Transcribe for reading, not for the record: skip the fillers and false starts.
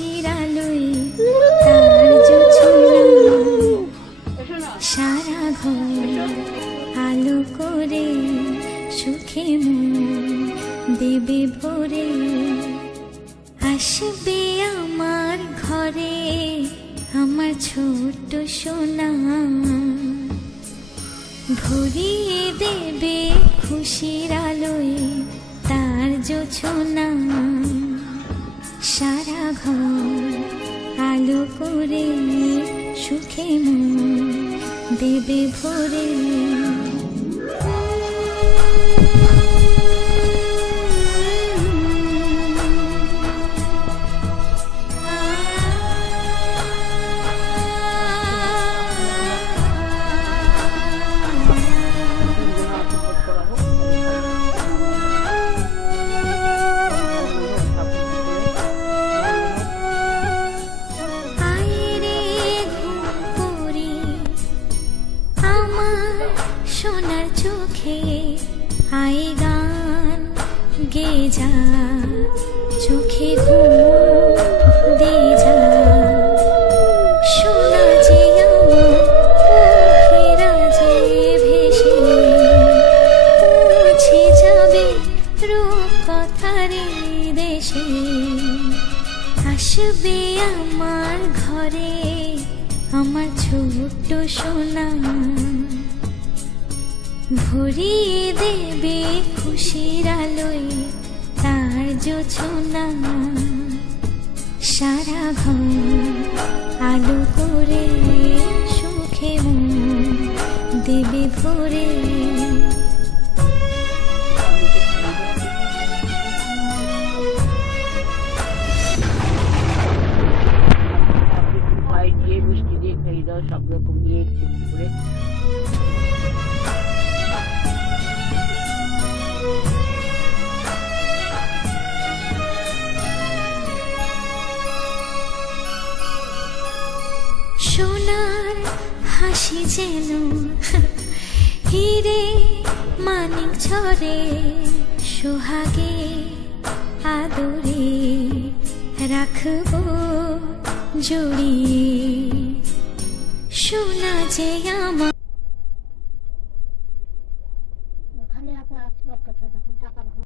খুশির আলোয় তার জোছনা সারা ঘর আলো করে সুখে মন দেবে ভরে। আসবে আমার ঘরে আমার ছোট্ট সোনা, ভরিয়ে দেবে খুশির আলোয় তার জোছনা সারা ঘর আলো করে সুখে মন দেবে ভরে। সোনার চোখে আয় গান গে যা, চোখে ঘুম দে যা। সোনা যে আমার পাখিরা যে ভেসে পৌঁছে যাবে রূপকথারি দেশে। আসবে আমার ঘরে আমার ছোট্ট সোনা, ভরিয়ে দেবে খুশির আলোয় তার জোছনা সারা ঘর আলো করে সুখে মন দেবে ভরে। মিষ্টি দিয়ে খেয়ে দাও, সব রকম দিয়ে করে সোনার হাসি যেন হিরে মানিক ঝরে, সোহাগে আদরে রাখবো জড়িয়ে। সোনা যে আমার